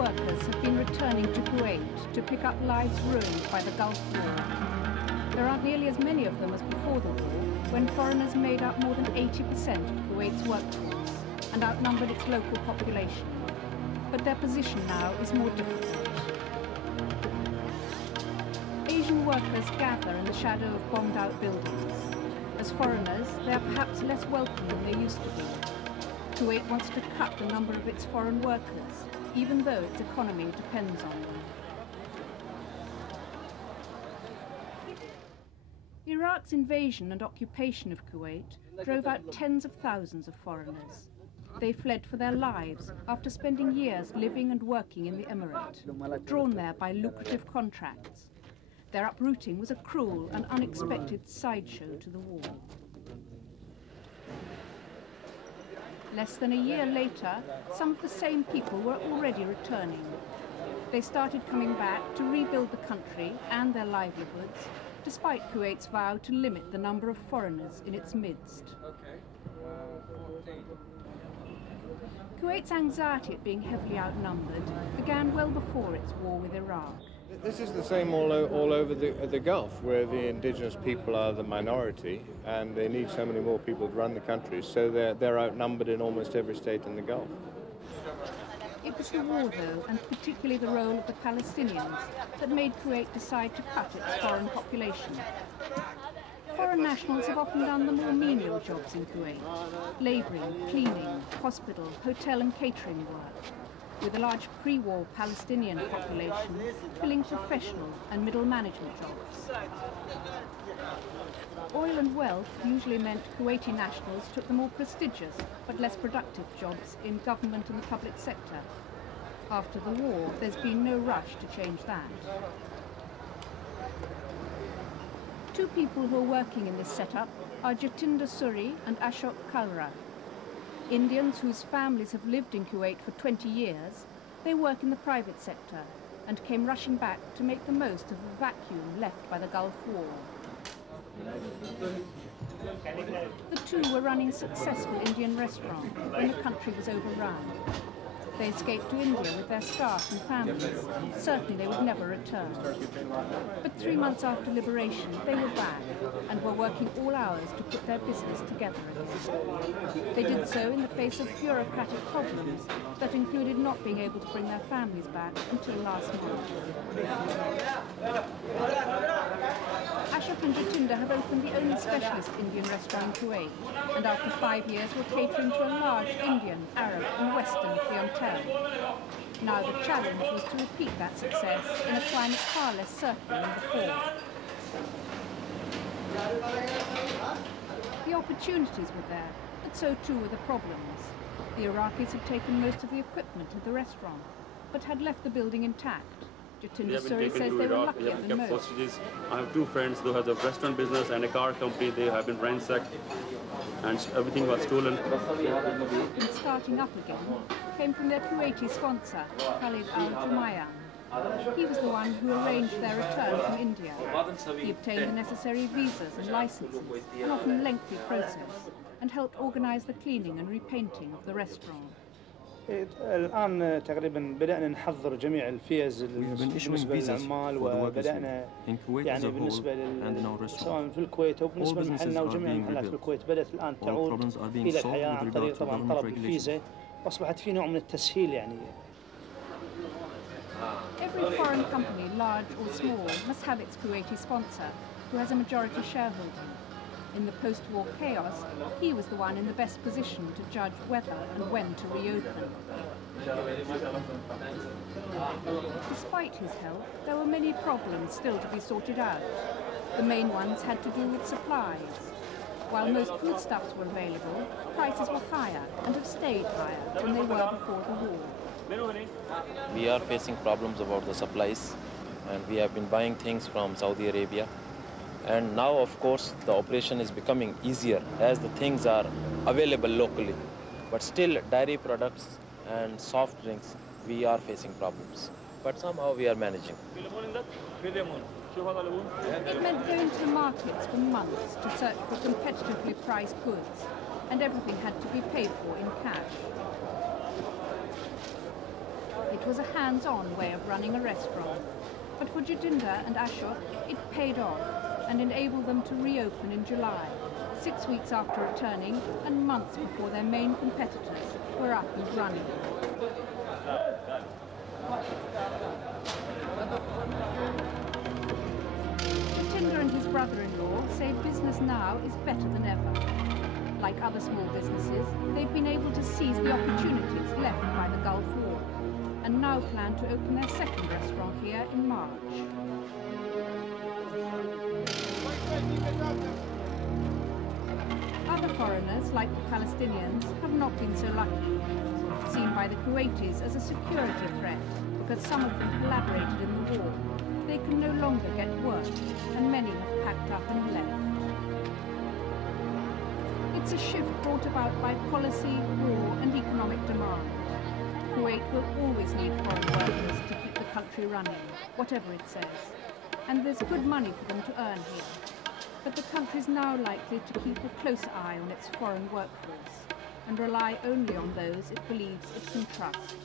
workers have been returning to Kuwait to pick up lives ruined by the Gulf War. There aren't nearly as many of them as before the war, when foreigners made up more than 80% of Kuwait's workforce and outnumbered its local population. But their position now is more difficult. Asian workers gather in the shadow of bombed-out buildings. As foreigners, they are perhaps less welcome than they used to be. Kuwait wants to cut the number of its foreign workers, even though its economy depends on them. Iraq's invasion and occupation of Kuwait drove out tens of thousands of foreigners. They fled for their lives after spending years living and working in the emirate, drawn there by lucrative contracts. Their uprooting was a cruel and unexpected sideshow to the war. Less than a year later, some of the same people were already returning. They started coming back to rebuild the country and their livelihoods, despite Kuwait's vow to limit the number of foreigners in its midst. Kuwait's anxiety at being heavily outnumbered began well before its war with Iraq. This is the same all over the Gulf, where the indigenous people are the minority and they need so many more people to run the country, so they're outnumbered in almost every state in the Gulf. It was the war, though, and particularly the role of the Palestinians, that made Kuwait decide to cut its foreign population. Foreign nationals have often done the more menial jobs in Kuwait: labouring, cleaning, hospital, hotel and catering work, with a large pre-war Palestinian population filling professional and middle management jobs. Oil and wealth usually meant Kuwaiti nationals took the more prestigious but less productive jobs in government and the public sector. After the war, there's been no rush to change that. Two people who are working in this setup are Jatinder Suri and Ashok Kalra. Indians whose families have lived in Kuwait for 20 years, they work in the private sector and came rushing back to make the most of the vacuum left by the Gulf War. The two were running a successful Indian restaurant when the country was overrun. They escaped to India with their staff and families. Certainly they would never return. But 3 months after liberation, they were back and were working all hours to put their business together again. They did so in the face of bureaucratic problems that included not being able to bring their families back until last March. Ashok and Jatinder have opened the only specialist Indian restaurant in Kuwait, and after 5 years were catering to a large Indian, Arab and Western clientele. Now the challenge was to repeat that success in a climate far less certain than before. The opportunities were there, but so too were the problems. The Iraqis had taken most of the equipment of the restaurant, but had left the building intact. Jatinder Suri says they were luckier than most. Hostages. I have two friends who have a restaurant business and a car company. They have been ransacked and everything was stolen. And starting up again came from their Kuwaiti sponsor, AL-JUMAIAAN. He was the one who arranged their return from India. He obtained the necessary visas and licenses, an often lengthy process, and helped organize the cleaning and repainting of the restaurant. الآن تقريبا بدأنا نحضر جميع الفيز بالنسبة للعمال وبدأنا يعني بالنسبة سواء في الكويت أو بالنسبة لمحلنا وجميع المحلات في الكويت بدأت الآن تعود إلى الحياة عن طريق طبعا طلب الفيزا وأصبحت في نوع من التسهيل يعني. Every foreign company, large or small, must have its Kuwaiti sponsor, who has a majority shareholding. In the post-war chaos, he was the one in the best position to judge whether and when to reopen. Despite his help, there were many problems still to be sorted out. The main ones had to do with supplies. While most foodstuffs were available, prices were higher and have stayed higher than they were before the war. We are facing problems about the supplies, and we have been buying things from Saudi Arabia. And now, of course, the operation is becoming easier as the things are available locally. But still, dairy products and soft drinks, we are facing problems. But somehow we are managing. It meant going to the markets for months to search for competitively priced goods, and everything had to be paid for in cash. It It was a hands-on way of running a restaurant. But for Jatinder and Ashok, it paid off and enabled them to reopen in July, 6 weeks after returning and months before their main competitors were up and running. Jatinder and his brother-in-law say business now is better than ever. Like other small businesses, they've been able to seize the opportunities left by the Gulf War and now plan to open their second restaurant here in March. Other foreigners, like the Palestinians, have not been so lucky, seen by the Kuwaitis as a security threat because some of them collaborated in the war. They can no longer get work, and many have packed up and left. It's a shift brought about by policy, war and economic demand. Kuwait will always need foreign workers to keep the country running, whatever it says. And there's good money for them to earn here. But the country is now likely to keep a close eye on its foreign workforce and rely only on those it believes it can trust.